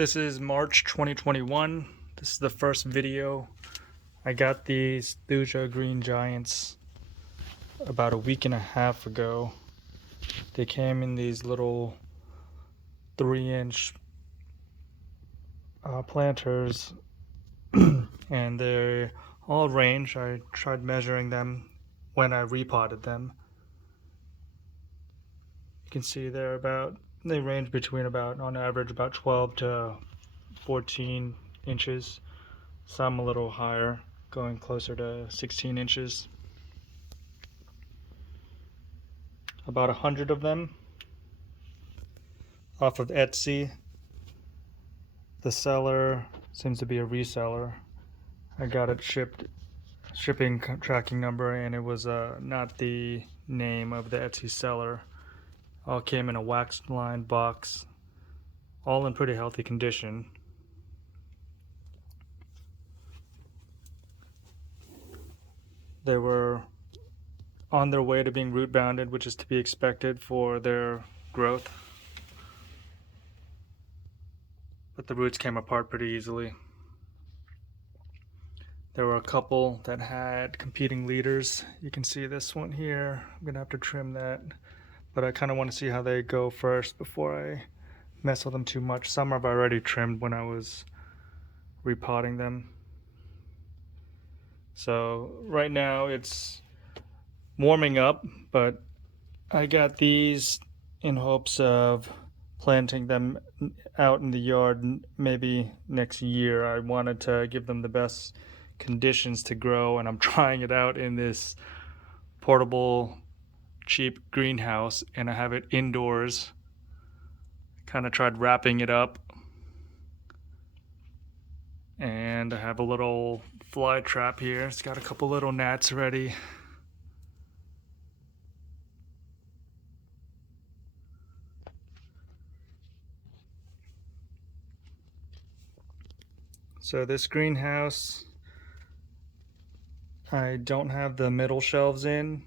This is March 2021. This is the first video. I got these Thuja Green Giants about a week and a half ago. They came in these little 3-inch planters and they're all range. I tried measuring them when I repotted them. You can see they range between on average about 12 to 14 inches. Some a little higher, going closer to 16 inches. About 100 of them off of Etsy. The seller seems to be a reseller. I got it shipping tracking number, and it was not the name of the Etsy seller. All came in a wax lined box, all in pretty healthy condition. They were on their way to being root bounded, which is to be expected for their growth. But the roots came apart pretty easily. There were a couple that had competing leaders. You can see this one here. I'm gonna have to trim that, but I kind of want to see how they go first before I mess with them too much. Some I've already trimmed when I was repotting them. So right now it's warming up, but I got these in hopes of planting them out in the yard maybe next year. I wanted to give them the best conditions to grow, and I'm trying it out in this portable cheap greenhouse, and I have it indoors. Kind of tried wrapping it up, and I have a little fly trap here. It's got a couple little gnats ready. So this greenhouse, I don't have the middle shelves in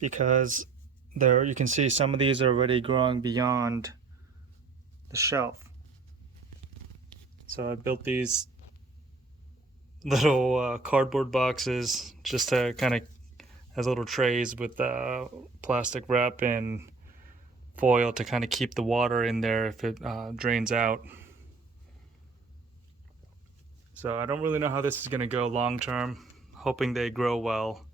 because you can see some of these are already growing beyond the shelf. So I built these little cardboard boxes just to kind of as little trays with plastic wrap and foil to kind of keep the water in there if it drains out. So I don't really know how this is going to go long term. Hoping they grow well.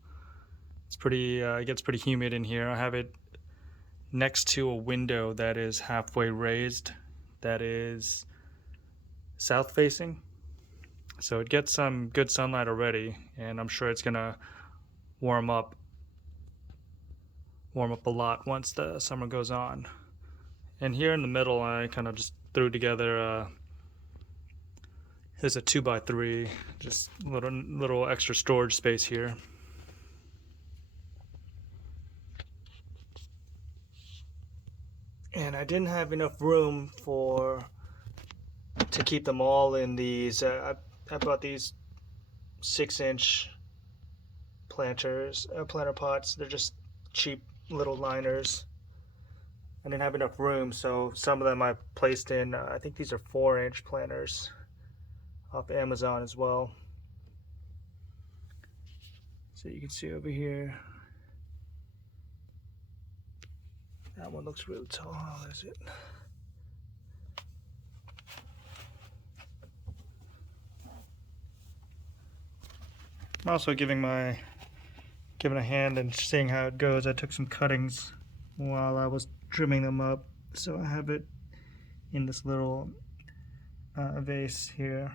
It's it gets pretty humid in here. I have it next to a window that is halfway raised, that is south facing. So it gets some good sunlight already, and I'm sure it's gonna warm up a lot once the summer goes on. And here in the middle, I kind of just threw together here's a 2x3, just little extra storage space here. And I didn't have enough room to keep them all in these. I bought these 6-inch planter pots. They're just cheap little liners. I didn't have enough room, so some of them I placed in, I think these are 4-inch planters off Amazon as well. So you can see over here, that one looks really tall. How is it? I'm also giving a hand and seeing how it goes. I took some cuttings while I was trimming them up, so I have it in this little vase here.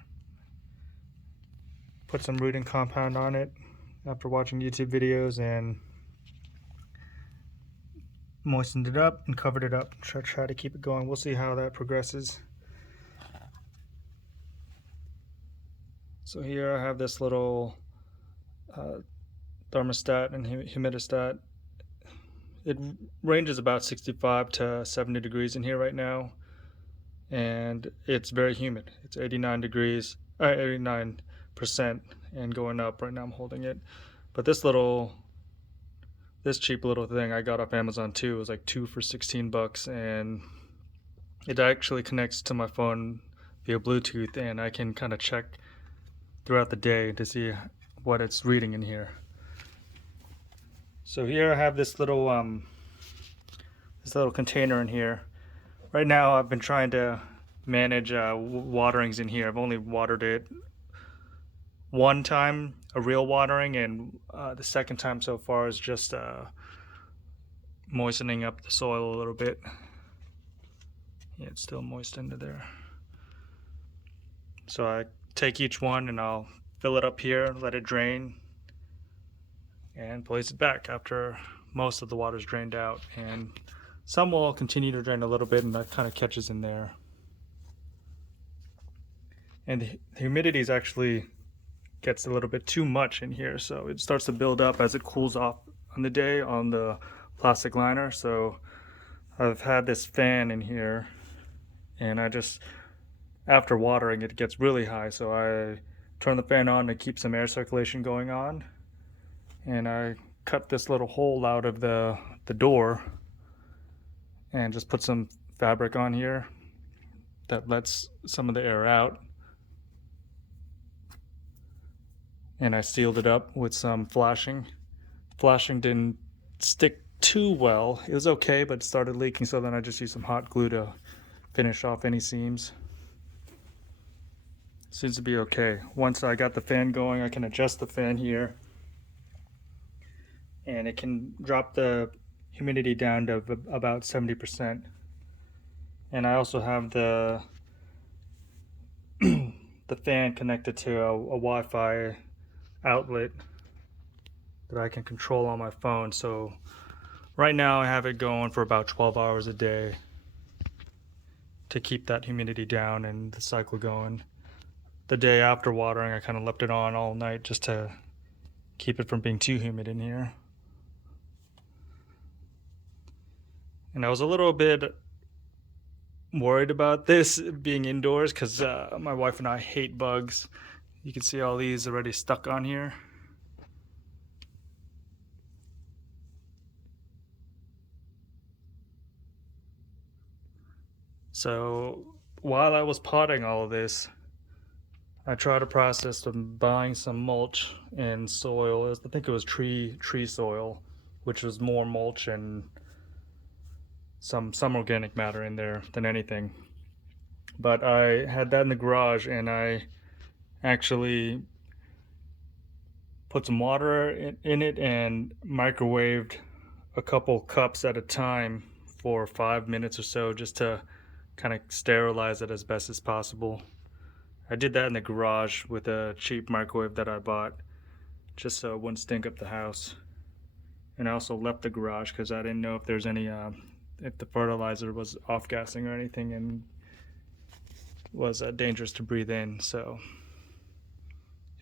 Put some rooting compound on it after watching YouTube videos and moistened it up and covered it up. Try to keep it going. We'll see how that progresses. So here I have this little thermostat and humidistat. It ranges about 65 to 70 degrees in here right now, and it's very humid. It's 89% and going up. Right now I'm holding it, but this cheap little thing I got off Amazon too. It was like 2 for $16, and It actually connects to my phone via Bluetooth, and I can kind of check throughout the day to see what it's reading in here. So here I have this little container in here. Right now I've been trying to manage waterings in here. I've only watered it one time, a real watering, and the second time so far is just moistening up the soil a little bit. Yeah, it's still moist into there. So I take each one and I'll fill it up here, let it drain, and place it back after most of the water's drained out. And some will continue to drain a little bit, and that kind of catches in there. And the humidity is actually gets a little bit too much in here, so it starts to build up as it cools off on the day on the plastic liner. So I've had this fan in here, and I just, after watering it gets really high, so I turn the fan on to keep some air circulation going on, and I cut this little hole out of the door and just put some fabric on here that lets some of the air out, and I sealed it up with some flashing. Flashing didn't stick too well. It was okay, but it started leaking, so then I just used some hot glue to finish off any seams. Seems to be okay. Once I got the fan going, I can adjust the fan here, and it can drop the humidity down to about 70%. And I also have the the fan connected to a Wi-Fi outlet that I can control on my phone. So right now I have it going for about 12 hours a day to keep that humidity down and the cycle going. The day after watering, I kind of left it on all night just to keep it from being too humid in here. And I was a little bit worried about this being indoors because my wife and I hate bugs. You can see all these already stuck on here. So while I was potting all of this, I tried a process of buying some mulch and soil. I think it was tree soil, which was more mulch and some organic matter in there than anything. But I had that in the garage, and I actually put some water in it and microwaved a couple cups at a time for 5 minutes or so, just to kind of sterilize it as best as possible. I did that in the garage with a cheap microwave that I bought, just so it wouldn't stink up the house. And I also left the garage because I didn't know if there's any if the fertilizer was off-gassing or anything and was dangerous to breathe in. So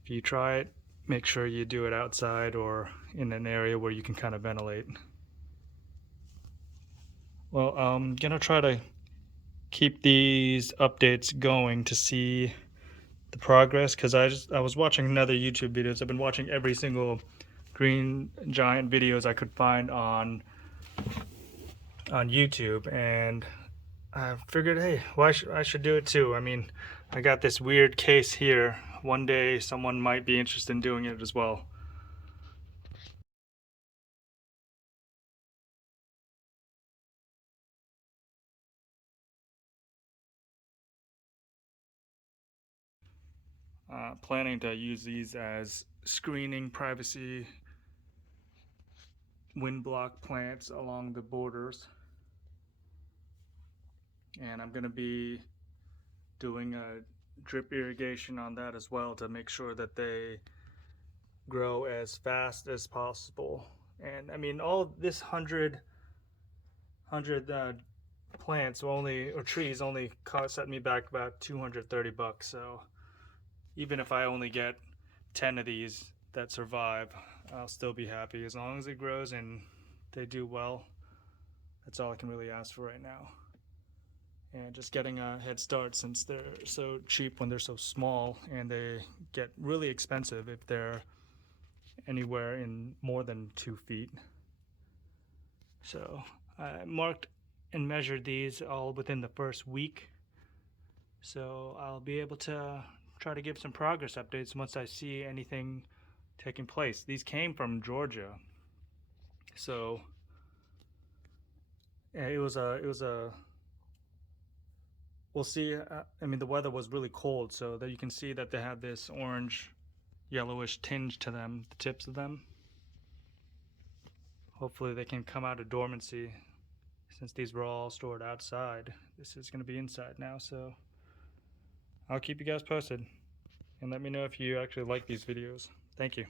if you try it, make sure you do it outside or in an area where you can kind of ventilate. Well, I'm gonna try to keep these updates going to see the progress, because I was watching another YouTube videos. I've been watching every single Green Giant videos I could find on YouTube, and I figured, hey, I should do it too. I mean, I got this weird case here. One day someone might be interested in doing it as well. Planning to use these as screening privacy wind block plants along the borders, and I'm going to be doing a drip irrigation on that as well to make sure that they grow as fast as possible. And I mean, all this 100 plants or trees only set me back about $230. So even if I only get 10 of these that survive, I'll still be happy. As long as it grows and they do well, that's all I can really ask for right now. And just getting a head start, since they're so cheap when they're so small, and they get really expensive if they're anywhere in more than 2 feet. So I marked and measured these all within the first week. So I'll be able to try to give some progress updates once I see anything taking place. These came from Georgia. So yeah, it was a we'll see. I mean, the weather was really cold, so that you can see that they have this orange yellowish tinge to them, the tips of them. Hopefully they can come out of dormancy. Since these were all stored outside, this is going to be inside now, so I'll keep you guys posted and let me know if you actually like these videos. Thank you.